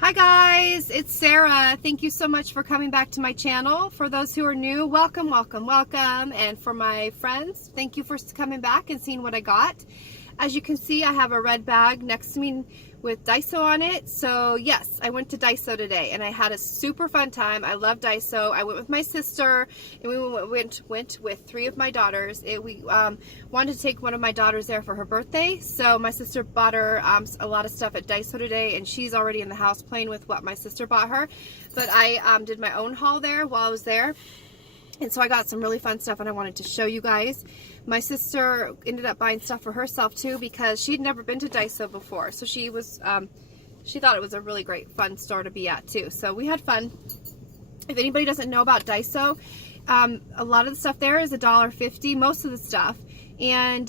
Hi guys, it's Sarah. Thank you so much for coming back to my channel. For those who are new, welcome, welcome, welcome. And for my friends, thank you for coming back and seeing what I got. As you can see, I have a red bag next to me with Daiso on it. So yes, I went to Daiso today and I had a super fun time. I love Daiso. I went with my sister and we went with 3 of my daughters. We wanted to take one of my daughters there for her birthday. So my sister bought her a lot of stuff at Daiso today, and she's already in the house playing with what my sister bought her. But I did my own haul there while I was there. And so I got some really fun stuff and I wanted to show you guys. My sister ended up buying stuff for herself too because she'd never been to Daiso before. So she was, she thought it was a really great fun store to be at too. So we had fun. If anybody doesn't know about Daiso, a lot of the stuff there is $1.50, most of the stuff. And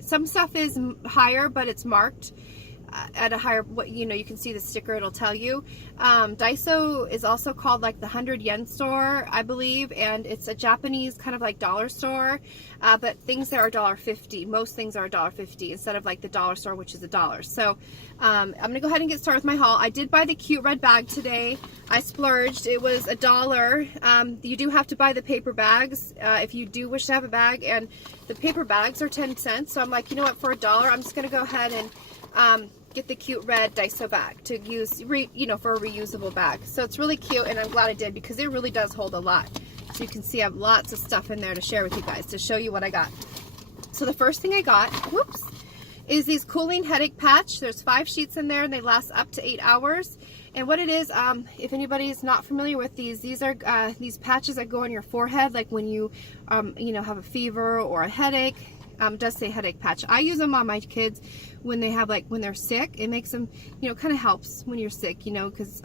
some stuff is higher, but it's marked at a higher, you can see the sticker, it'll tell you. Daiso is also called like the 100 yen store, I believe, and it's a Japanese kind of like dollar store, but things there are $1.50. Most things are $1.50 instead of like the dollar store, which is $1. So I'm gonna go ahead and get started with my haul. I did buy the cute red bag today. I splurged. It was $1. You do have to buy the paper bags if you do wish to have a bag, and the paper bags are 10 cents. So I'm like, you know what, for $1, I'm just gonna go ahead and get the cute red Daiso bag to use, for a reusable bag. So it's really cute, and I'm glad I did because it really does hold a lot. So you can see I have lots of stuff in there to share with you guys, to show you what I got. So the first thing I got, is these cooling headache patch. There's 5 sheets in there and they last up to 8 hours. And what it is, if anybody is not familiar with these are these patches that go on your forehead, like when you, have a fever or a headache. It does say headache patch. I use them on my kids when they have, when they're sick. It makes them, kind of helps when you're sick, because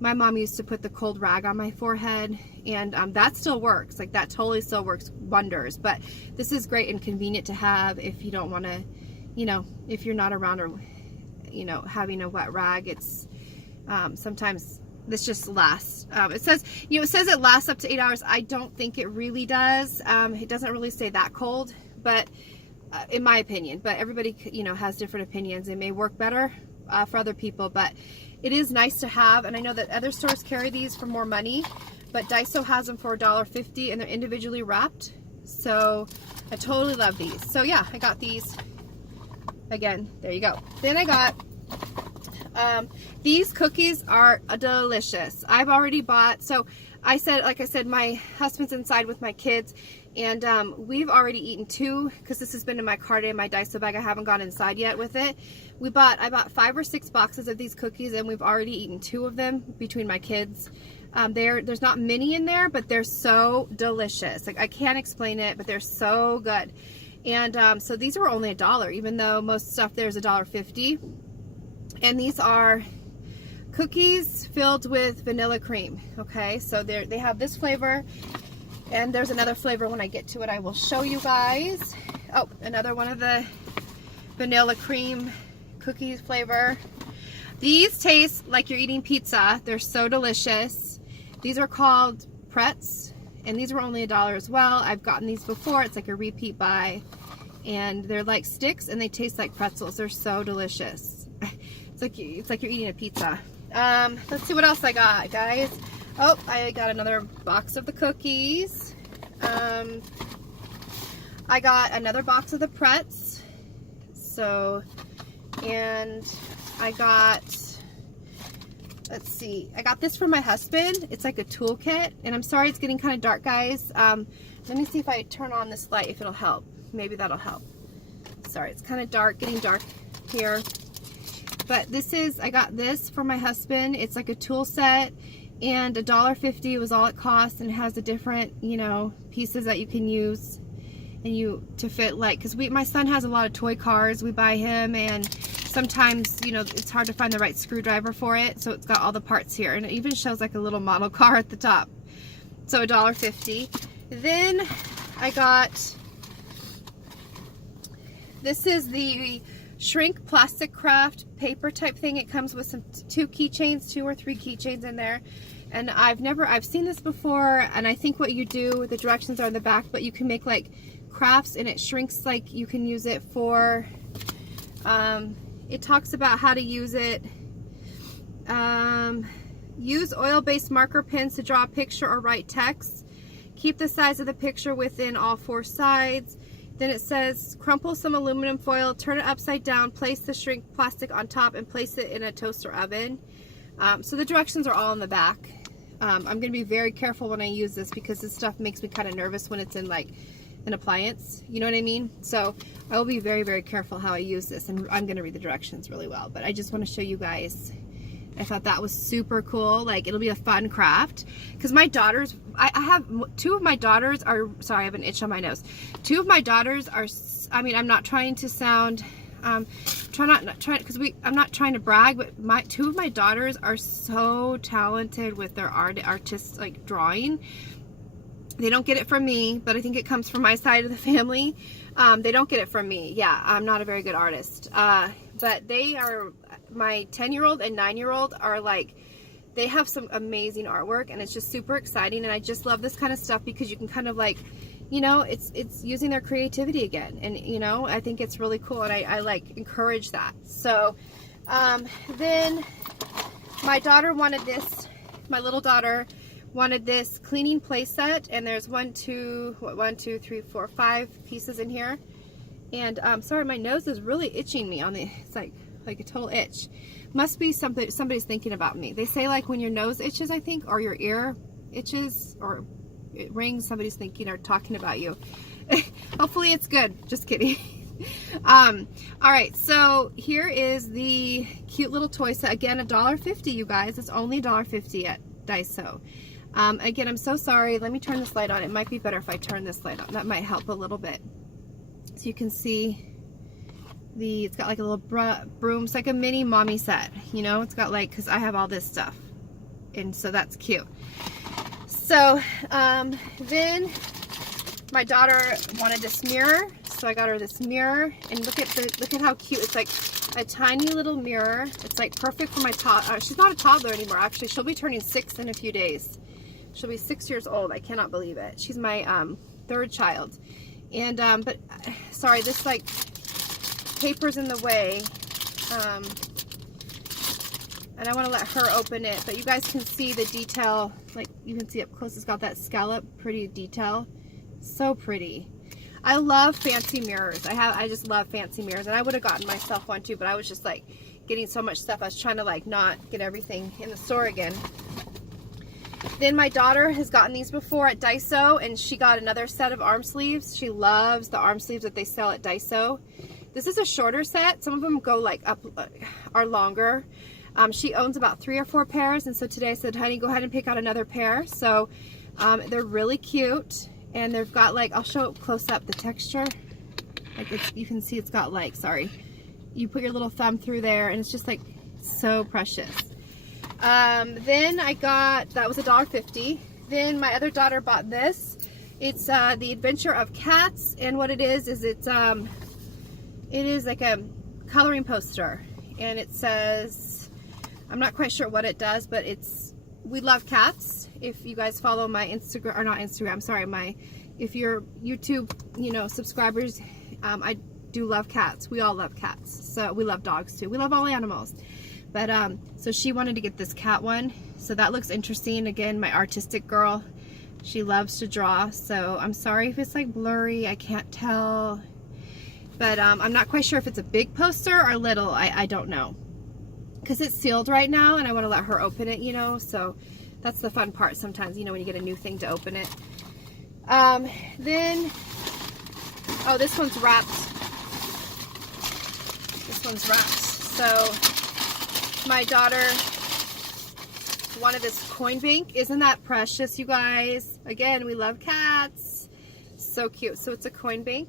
my mom used to put the cold rag on my forehead, and that still works. Like, that totally still works wonders. But this is great and convenient to have if you don't want to, if you're not around or, having a wet rag. It's sometimes this just lasts. It says, it lasts up to 8 hours. I don't think it really does. It doesn't really say that cold. But in my opinion, but everybody, has different opinions. It may work better for other people, but it is nice to have. And I know that other stores carry these for more money, but Daiso has them for $1.50 and they're individually wrapped. So I totally love these. So yeah, I got these. Again, there you go. Then I got these cookies are delicious. I've already bought, so like I said, my husband's inside with my kids, and we've already eaten 2 because this has been in my cart in my Daiso bag. I haven't gone inside yet with it. I bought 5 or 6 boxes of these cookies, and we've already eaten 2 of them between my kids. There's not many in there, but they're so delicious. Like, I can't explain it, but they're so good. And so these were only $1, even though most stuff there is $1.50. And these are cookies filled with vanilla cream. Okay, so they have this flavor, and there's another flavor. When I get to it, I will show you guys. Oh, another one of the vanilla cream cookies flavor. These taste like you're eating pizza. They're so delicious. These are called Pretz, and these were only $1 as well. I've gotten these before. It's like a repeat buy, and they're like sticks, and they taste like pretzels. They're so delicious. It's like you're eating a pizza. Let's see what else I got, guys. Oh, I got another box of the cookies. I got another box of the Pretz. So, and I got, let's see, I got this for my husband. It's like a toolkit, and I'm sorry it's getting kind of dark, guys. Let me see if I turn on this light, if it'll help. Maybe that'll help. Sorry, it's kind of dark, getting dark here. But I got this for my husband. It's like a tool set, and $1.50 was all it cost, and it has the different, pieces that you can use and to fit, because my son has a lot of toy cars we buy him, and sometimes, it's hard to find the right screwdriver for it, so it's got all the parts here, and it even shows like a little model car at the top. So $1.50. Then I got, this is the shrink plastic craft paper type thing. It comes with 2 keychains, 2 or 3 keychains in there, and I've seen this before, and I think what you do, the directions are in the back, but you can make like crafts, and it shrinks, like you can use it for, it talks about how to use it Use oil-based marker pens to draw a picture or write text. Keep the size of the picture within all 4 sides. Then it says, crumple some aluminum foil, turn it upside down, place the shrink plastic on top, and place it in a toaster oven. So the directions are all in the back. I'm going to be very careful when I use this because this stuff makes me kind of nervous when it's in like an appliance. You know what I mean? So I will be very, very careful how I use this, and I'm going to read the directions really well. But I just want to show you guys. I thought that was super cool. Like, it'll be a fun craft because my daughters, I have 2 of my daughters are, sorry, I have an itch on my nose. 2 of my daughters are, I mean, I'm not trying to sound, I'm not trying to brag, but 2 of my daughters are so talented with their artist like drawing. They don't get it from me, but I think it comes from my side of the family. They don't get it from me. Yeah, I'm not a very good artist. But they are, my 10-year-old and 9-year-old are like, they have some amazing artwork, and it's just super exciting. And I just love this kind of stuff because you can kind of like, you know, it's using their creativity again. And, you know, I think it's really cool, and I like encourage that. So then my daughter wanted this, my little daughter wanted this cleaning play set, and there's 1, 2, 3, 4, 5 pieces in here. And sorry, my nose is really itching me on the, it's like a total itch. Must be somebody's thinking about me. They say like when your nose itches, I think, or your ear itches, or it rings, somebody's thinking or talking about you. Hopefully it's good. Just kidding. All right, so here is the cute little toy set. Again, $1.50, you guys. It's only $1.50 at Daiso. Again, I'm so sorry. Let me turn this light on. It might be better if I turn this light on. That might help a little bit. So you can see it's got like a little broom. It's like a mini mommy set, you know. It's got like, because I have all this stuff, and so that's cute. So then my daughter wanted this mirror, so I got her this mirror, and look at how cute. It's like a tiny little mirror. It's like perfect for my toddler. She's not a toddler anymore, actually. She'll be turning 6 in a few days. She'll be 6 years old. I cannot believe it. She's my 3rd child. And but sorry, this like paper's in the way, and I want to let her open it, but you guys can see the detail. Like, you can see up close, it's got that scallop pretty detail. So pretty. I love fancy mirrors. I just love fancy mirrors, and I would have gotten myself one too, but I was just like getting so much stuff. I was trying to like not get everything in the store again. Then my daughter has gotten these before at Daiso, and she got another set of arm sleeves. She loves the arm sleeves that they sell at Daiso. This is a shorter set. Some of them go like up, are longer. She owns about 3 or 4 pairs, and so today I said, honey, go ahead and pick out another pair. So they're really cute, and they've got like, I'll show it close up, the texture. Like you can see it's got like, sorry, you put your little thumb through there, and it's just like so precious. Then I got, that was $1.50. Then my other daughter bought this. It's The Adventure of Cats, and what it is it is like a coloring poster, and it says, I'm not quite sure what it does, but it's, we love cats. If you guys follow my Instagram, or not Instagram, sorry, if you're YouTube, you know, subscribers, I do love cats. We all love cats. So we love dogs too. We love all animals. But so she wanted to get this cat one, so that looks interesting. Again, my artistic girl, she loves to draw, so I'm sorry if it's like blurry, I can't tell. But I'm not quite sure if it's a big poster or little. I don't know, because it's sealed right now, and I want to let her open it, you know, so that's the fun part sometimes, you know, when you get a new thing to open it. Then, oh, this one's wrapped. This one's wrapped. So my daughter wanted this coin bank. Isn't that precious, you guys? Again, we love cats. So cute. So it's a coin bank.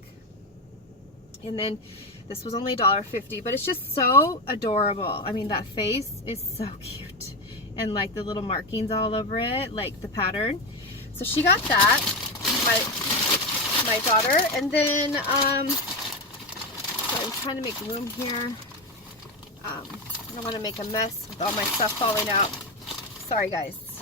And then this was only $1.50, but it's just so adorable. I mean, that face is so cute. And like the little markings all over it, like the pattern. So she got that, my daughter. And then, so I'm trying to make room here. I don't want to make a mess with all my stuff falling out. Sorry, guys.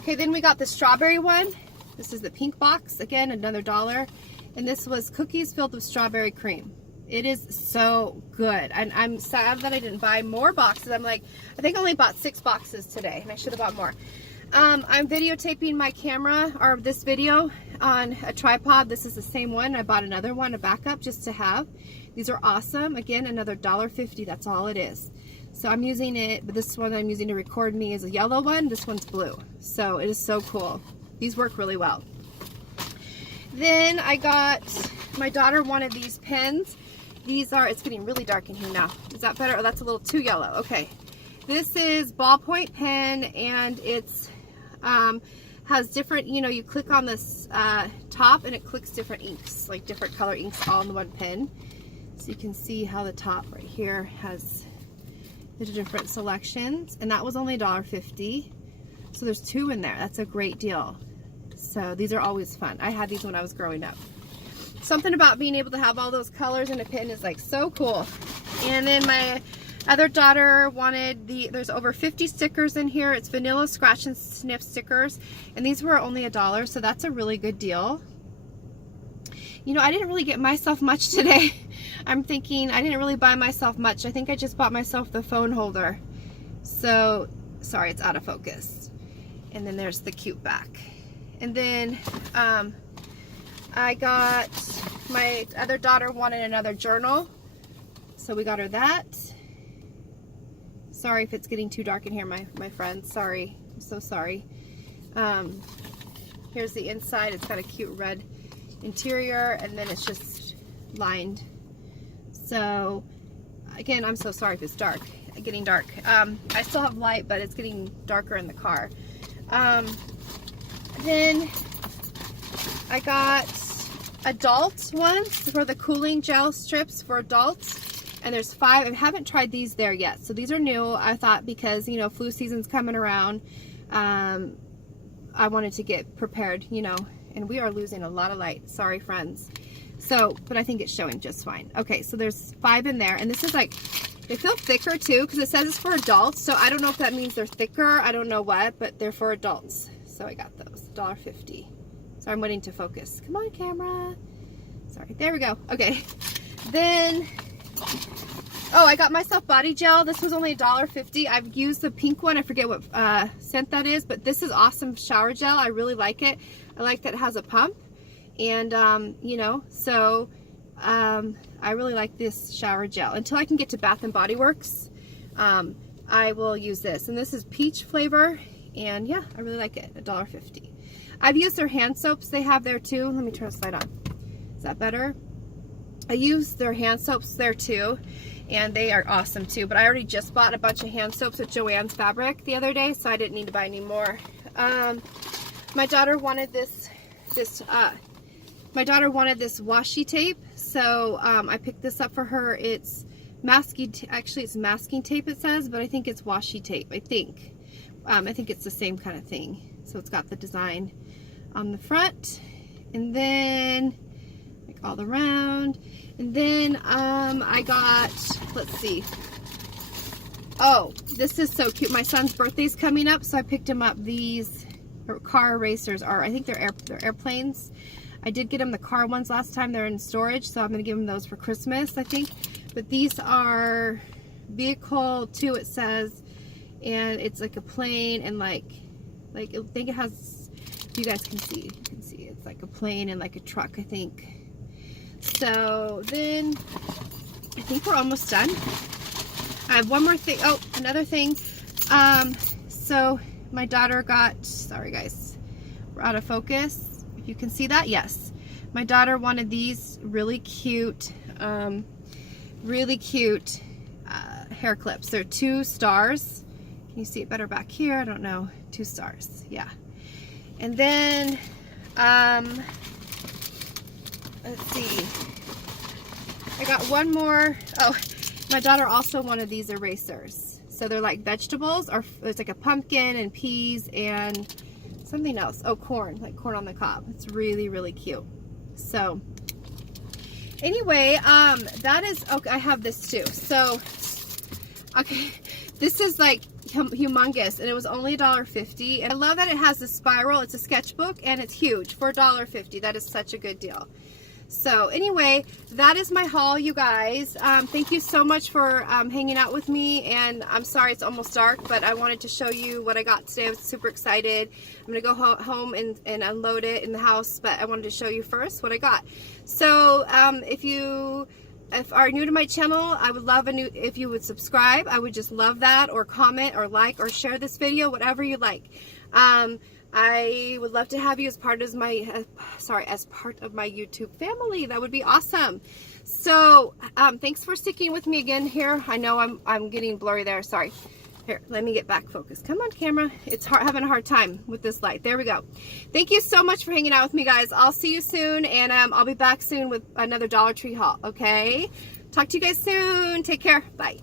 Okay, then we got the strawberry one. This is the pink box. Again, another $1. And this was cookies filled with strawberry cream. It is so good. And I'm sad that I didn't buy more boxes. I'm like, I think I only bought 6 boxes today, and I should have bought more. I'm videotaping my camera, or this video, on a tripod. This is the same one. I bought another one, a backup, just to have. These are awesome. Again, another $1.50. That's all it is. So I'm using it, but this one I'm using to record me is a yellow one. This one's blue. So it is so cool. These work really well. Then I got, my daughter wanted these pens. These are, it's getting really dark in here now. Is that better? Oh, that's a little too yellow. Okay. This is ballpoint pen, and it's has different, you know, you click on this top and it clicks different inks, like different color inks all in one pen. So you can see how the top right here has the different selections, and that was only $1.50. So there's 2 in there. That's a great deal. So these are always fun. I had these when I was growing up. Something about being able to have all those colors in a pen is like so cool. And then my other daughter wanted there's over 50 stickers in here. It's vanilla scratch and sniff stickers, and these were only $1, so that's a really good deal. You know, I didn't really get myself much today. I'm thinking I didn't really buy myself much. I think I just bought myself the phone holder. So, sorry, it's out of focus. And then there's the cute back. And then I got, my other daughter wanted another journal, so we got her that. Sorry if it's getting too dark in here, my friends. Sorry. I'm so sorry. Here's the inside. It's got a cute red interior, and then it's just lined. So again, I'm so sorry if it's dark, getting dark. I still have light, but it's getting darker in the car. Then I got adult ones for the cooling gel strips for adults, and there's 5. I haven't tried these there yet, so these are new. I thought, because you know flu season's coming around, I wanted to get prepared, you know. And we are losing a lot of light. Sorry, friends. So, but I think it's showing just fine. Okay, so there's 5 in there, and this is like, they feel thicker too, because it says it's for adults. So I don't know if that means they're thicker. I don't know what, but they're for adults. So I got those, $1.50. So I'm waiting to focus. Come on, camera. Sorry, there we go. Okay, then, oh, I got myself body gel. This was only $1.50. I've used the pink one. I forget what scent that is, but this is awesome shower gel. I really like it. I like that it has a pump, and you know, so I really like this shower gel. Until I can get to Bath and Body Works, I will use this. And this is peach flavor, and yeah, I really like it. $1.50. I've used their hand soaps they have there too. Let me turn the slide on. Is that better? I use their hand soaps there too, and they are awesome too. But I already just bought a bunch of hand soaps at Joann's Fabric the other day, so I didn't need to buy any more. My daughter wanted this washi tape, so I picked this up for her. It's masking, actually it's masking tape it says, but I think it's washi tape. I think it's the same kind of thing. So it's got the design on the front, and then like all around, and then I got, let's see. Oh, this is so cute. My son's birthday's coming up, so I picked him up these car erasers, or I think they're airplanes. I did get him the car ones last time. They're in storage, so I'm going to give him those for Christmas, I think. But these are vehicle 2, it says, and it's like a plane, and like I think it has, you guys can see, it's like a plane and like a truck, I think. So then I think we're almost done. I have one more thing. Oh, another thing. So my daughter got, sorry guys, we're out of focus. If you can see that, yes. My daughter wanted these really cute hair clips. They're 2 stars. Can you see it better back here? I don't know. 2 stars, yeah. And then, let's see. I got one more. Oh, my daughter also wanted these erasers. So they're like vegetables, or there's like a pumpkin and peas and something else. Oh, corn, like corn on the cob. It's really, really cute. So anyway, that is, okay, I have this too. So, okay, this is like humongous, and it was only $1.50. And I love that it has the spiral. It's a sketchbook, and it's huge for $1.50. That is such a good deal. So anyway, that is my haul, you guys. Thank you so much for hanging out with me, and I'm sorry it's almost dark, but I wanted to show you what I got today. I was super excited. I'm gonna go home and unload it in the house, but I wanted to show you first what I got. So if you are new to my channel, I would love if you would subscribe. I would just love that, or comment or like or share this video, whatever you like. I would love to have you as part of my YouTube family. That would be awesome. So thanks for sticking with me again here. I know I'm getting blurry there. Sorry. Here, let me get back focused. Come on, camera. It's having a hard time with this light. There we go. Thank you so much for hanging out with me, guys. I'll see you soon, and I'll be back soon with another Dollar Tree haul. Okay. Talk to you guys soon. Take care. Bye.